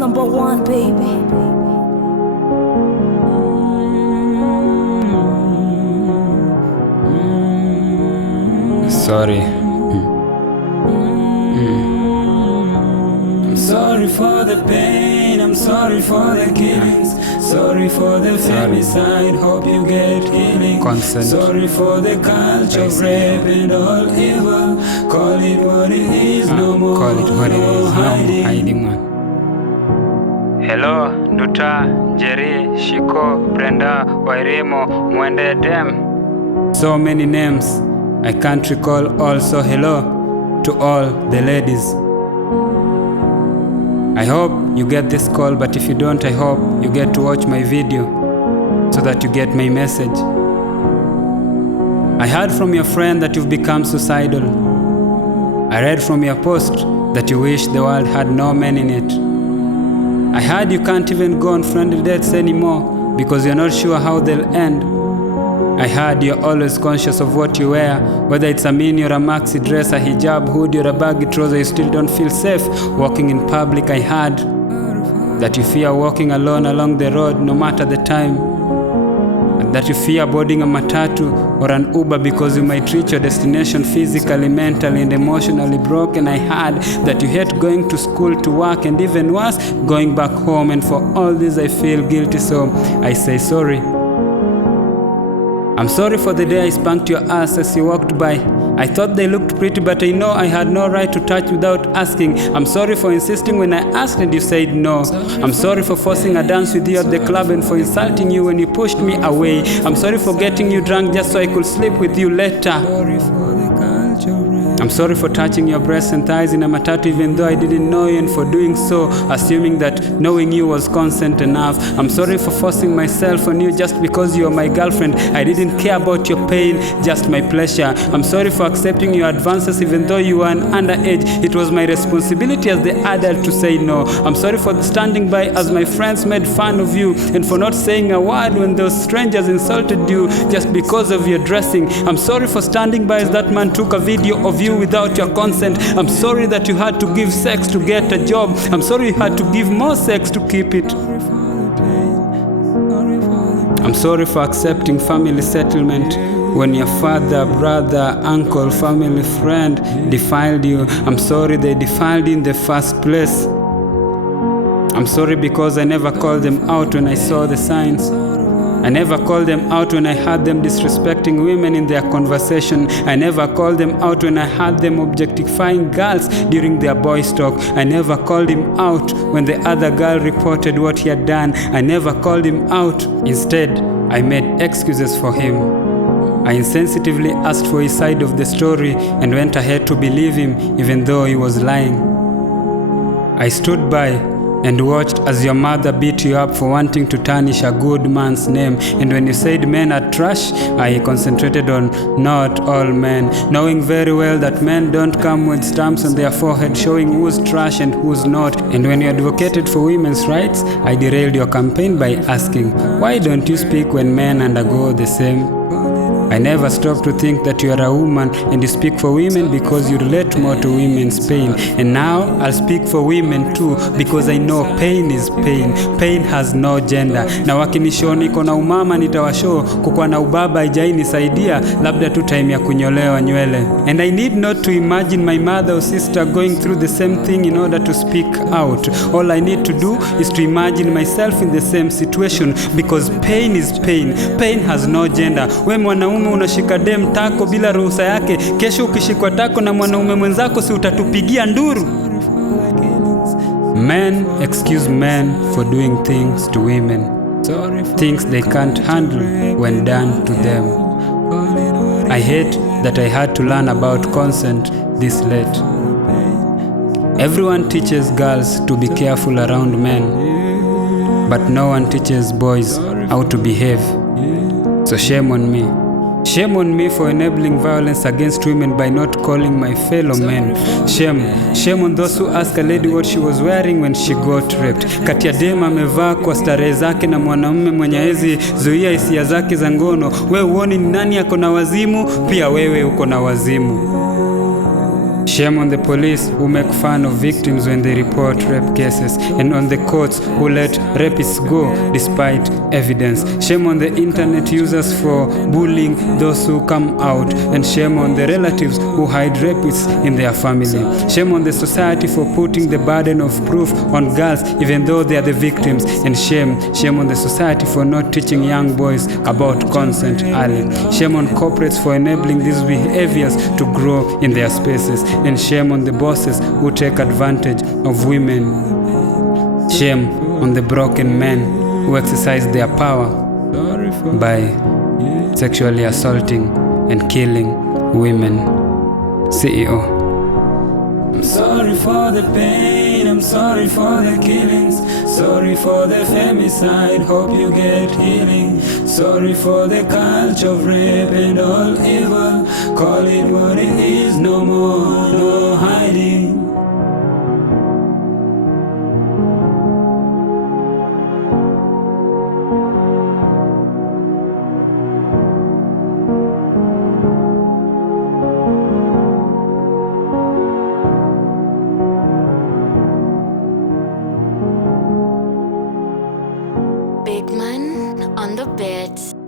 #1, baby. Sorry. I'm sorry for the pain, I'm sorry for the killings, sorry for the femicide, hope you get healing. Consent. Sorry for the culture of rape and all evil, call it what it is, no more, call it what it is, no more hiding, man. Hello, Nduta, Jerry, Shiko, Brenda, Wairimo, Mwende Dem. So many names, I can't recall all, so hello to all the ladies. I hope you get this call, but if you don't, I hope you get to watch my video so that you get my message. I heard from your friend that you've become suicidal. I read from your post that you wish the world had no men in it. I heard you can't even go on friendly dates anymore because you're not sure how they'll end. I heard you're always conscious of what you wear, whether it's a mini or a maxi dress, a hijab, hoodie or a baggy trouser, you still don't feel safe walking in public. I heard that you fear walking alone along the road no matter the time, and that you fear boarding a matatu or an Uber because you might reach your destination physically, mentally and emotionally broken. I heard that you hate going to school, to work, and even worse, going back home, and for all this I feel guilty, so I say sorry. I'm sorry for the day I spanked your ass as you walked by. I thought they looked pretty, but I know I had no right to touch without asking. I'm sorry for insisting when I asked and you said no. I'm sorry for forcing a dance with you at the club and for insulting you when you pushed me away. I'm sorry for getting you drunk just so I could sleep with you later. I'm sorry for touching your breasts and thighs in a matatu even though I didn't know you, and for doing so, assuming that knowing you was consent enough. I'm sorry for forcing myself on you just because you are my girlfriend. I didn't care about your pain, just my pleasure. I'm sorry for accepting your advances even though you were an underage. It was my responsibility as the adult to say no. I'm sorry for standing by as my friends made fun of you and for not saying a word when those strangers insulted you just because of your dressing. I'm sorry for standing by as that man took a video of you without your consent. I'm sorry that you had to give sex to get a job. I'm sorry you had to give more sex to keep it. I'm sorry for accepting family settlement when your father, brother, uncle, family, friend defiled you. I'm sorry they defiled you in the first place. I'm sorry because I never called them out when I saw the signs. I never called them out when I heard them disrespecting women in their conversation. I never called them out when I heard them objectifying girls during their boys' talk. I never called him out when the other girl reported what he had done. I never called him out. Instead, I made excuses for him. I insensitively asked for his side of the story and went ahead to believe him even though he was lying. I stood by and watched as your mother beat you up for wanting to tarnish a good man's name. And when you said men are trash, I concentrated on not all men, knowing very well that men don't come with stamps on their forehead showing who's trash and who's not. And when you advocated for women's rights, I derailed your campaign by asking, why don't you speak when men undergo the same? I never stopped to think that you are a woman and you speak for women because you relate more to women's pain. And now I'll speak for women too because I know pain is pain. Pain has no gender. Na wakinisho niko na umama nitawashow kukua na ubaba haijai nisaidia labda tu time ya kunyolewa nywele. And I need not to imagine my mother or sister going through the same thing in order to speak out. All I need to do is to imagine myself in the same situation because pain is pain. Pain has no gender. We mwanaume unashika dem tako bila ruhusa yake, kesho ukishikwa tako na mwanaume mwenzako si utatupigia nduru. Men excuse men for doing things to women, things they can't handle when done to them. I hate that I had to learn about consent this late. Everyone teaches girls to be careful around men, but no one teaches boys how to behave. So shame on me. Shame on me for enabling violence against women by not calling my fellow men. Shame on those who ask a lady what she was wearing when she got raped. Kati ya dem amevaa kwa starehe zake na mwanamume mwenye hezi zuia hisia zake za ngono. Wewe uone ni nani ako na wazimu, pia wewe uko na wazimu. Shame on the police who make fun of victims when they report rape cases, and on the courts who let rapists go despite evidence. Shame on the internet users for bullying those who come out, and shame on the relatives who hide rapists in their family. Shame on the society for putting the burden of proof on girls even though they are the victims, and shame on the society for not teaching young boys about consent early. Shame on corporates for enabling these behaviors to grow in their spaces, and shame on the bosses who take advantage of women. Shame on the broken men who exercise their power by sexually assaulting and killing women. CEO. I'm sorry for the pain, I'm sorry for the killings, sorry for the femicide, hope you get healing. Sorry for the culture of rape and all evil, call it what it is, no more, no hiding. Big man on the beat.